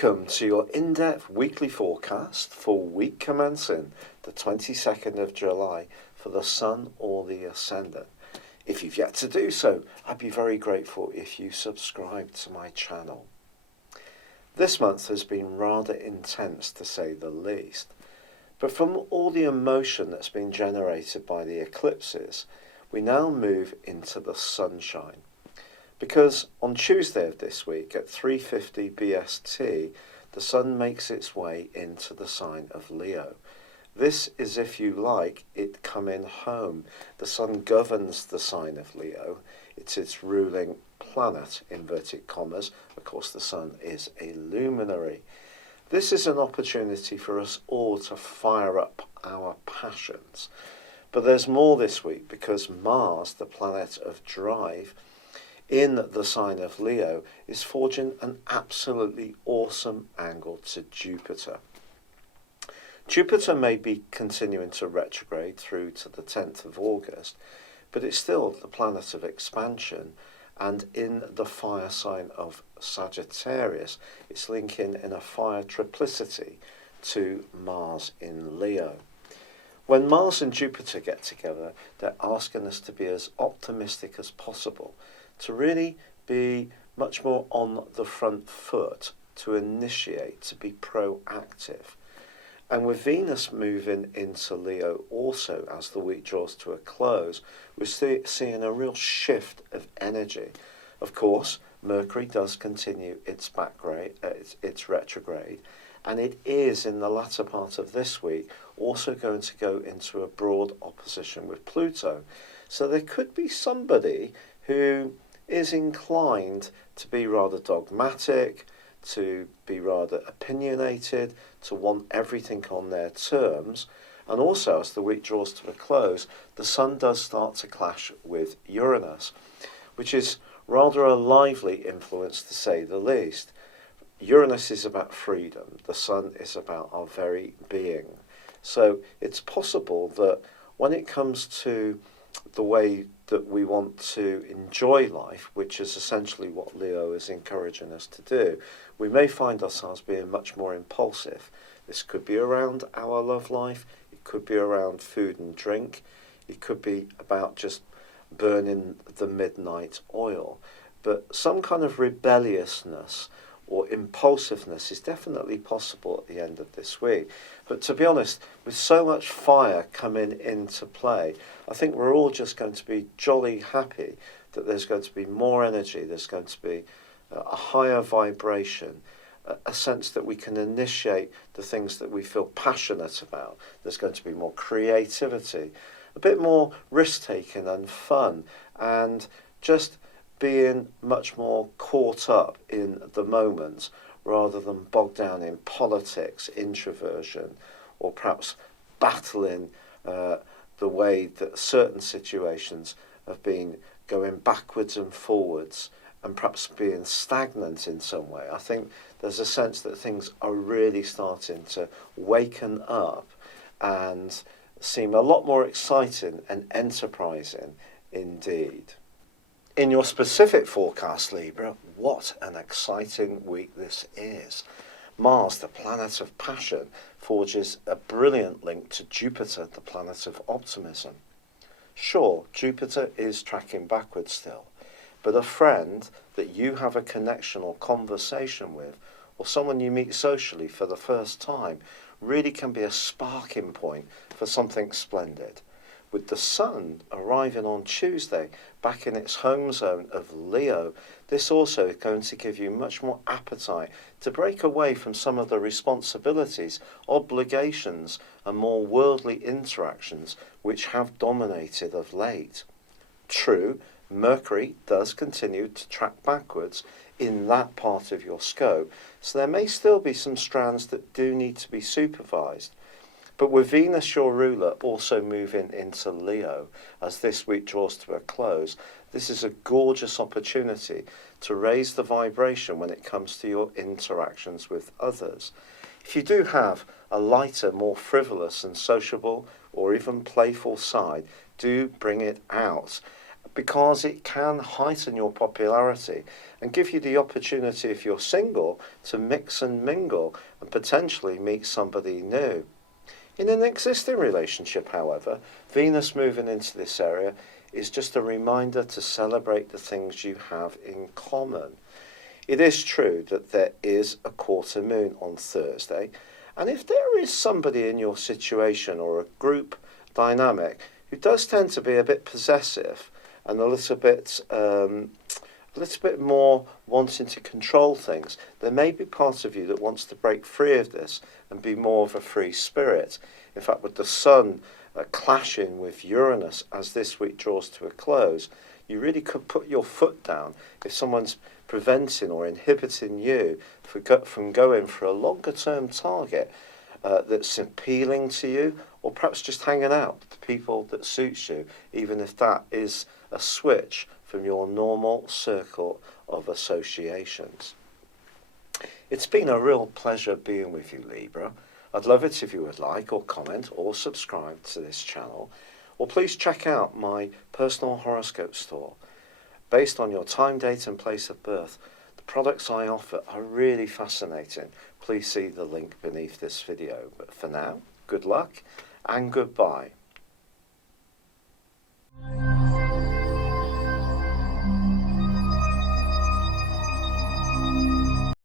Welcome to your in-depth weekly forecast for week commencing the 22nd of July for the Sun or the Ascendant. If you've yet to do so, I'd be very grateful if you subscribe to my channel. This month has been rather intense, to say the least, but from all the emotion that's been generated by the eclipses, we now move into the sunshine. Because on Tuesday of this week at 3:50 BST, the Sun makes its way into the sign of Leo. This is, if you like, it coming home. The Sun governs the sign of Leo. It's its ruling planet, inverted commas. Of course, the Sun is a luminary. This is an opportunity for us all to fire up our passions. But there's more this week because Mars, the planet of drive, in the sign of Leo, is forging an absolutely awesome angle to Jupiter. Jupiter may be continuing to retrograde through to the 10th of August, but it's still the planet of expansion, and in the fire sign of Sagittarius, it's linking in a fire triplicity to Mars in Leo. When Mars and Jupiter get together, they're asking us to be as optimistic as possible, to really be much more on the front foot, to initiate, to be proactive. And with Venus moving into Leo also as the week draws to a close, we're seeing a real shift of energy. Of course, Mercury does continue its retrograde, and it is in the latter part of this week also going to go into a broad opposition with Pluto. So there could be somebody who is inclined to be rather dogmatic, to be rather opinionated, to want everything on their terms. And also, as the week draws to a close, the Sun does start to clash with Uranus, which is rather a lively influence, to say the least. Uranus is about freedom. The Sun is about our very being. So it's possible that when it comes to the way that we want to enjoy life, which is essentially what Leo is encouraging us to do, we may find ourselves being much more impulsive. This could be around our love life, it could be around food and drink, it could be about just burning the midnight oil. But some kind of rebelliousness or impulsiveness is definitely possible at the end of this week. But to be honest, with so much fire coming into play, I think we're all just going to be jolly happy that there's going to be more energy, there's going to be a higher vibration, a sense that we can initiate the things that we feel passionate about. There's going to be more creativity, a bit more risk-taking and fun, and just being much more caught up in the moment rather than bogged down in politics, introversion, or perhaps battling the way that certain situations have been going backwards and forwards and perhaps being stagnant in some way. I think there's a sense that things are really starting to waken up and seem a lot more exciting and enterprising indeed. In your specific forecast, Libra, what an exciting week this is. Mars, the planet of passion, forges a brilliant link to Jupiter, the planet of optimism. Sure, Jupiter is tracking backwards still, but a friend that you have a connection or conversation with, or someone you meet socially for the first time, really can be a sparking point for something splendid. With the Sun arriving on Tuesday back in its home zone of Leo, this also is going to give you much more appetite to break away from some of the responsibilities, obligations, and more worldly interactions which have dominated of late. True, Mercury does continue to track backwards in that part of your scope, so there may still be some strands that do need to be supervised. But with Venus, your ruler, also moving into Leo as this week draws to a close, this is a gorgeous opportunity to raise the vibration when it comes to your interactions with others. If you do have a lighter, more frivolous and sociable or even playful side, do bring it out. because it can heighten your popularity and give you the opportunity, if you're single, to mix and mingle and potentially meet somebody new. In an existing relationship, however, Venus moving into this area is just a reminder to celebrate the things you have in common. It is true that there is a quarter moon on Thursday, and if there is somebody in your situation or a group dynamic who does tend to be a bit possessive and a little bit more wanting to control things, there may be part of you that wants to break free of this and be more of a free spirit. In fact, with the Sun clashing with Uranus as this week draws to a close, you really could put your foot down if someone's preventing or inhibiting you from going for a longer term target that's appealing to you, or perhaps just hanging out with the people that suits you, even if that is a switch from your normal circle of associations. It's been a real pleasure being with you, Libra. I'd love it if you would like or comment or subscribe to this channel, or please check out my personal horoscope store. Based on your time, date and place of birth, the products I offer are really fascinating. Please see the link beneath this video. But for now, good luck and goodbye.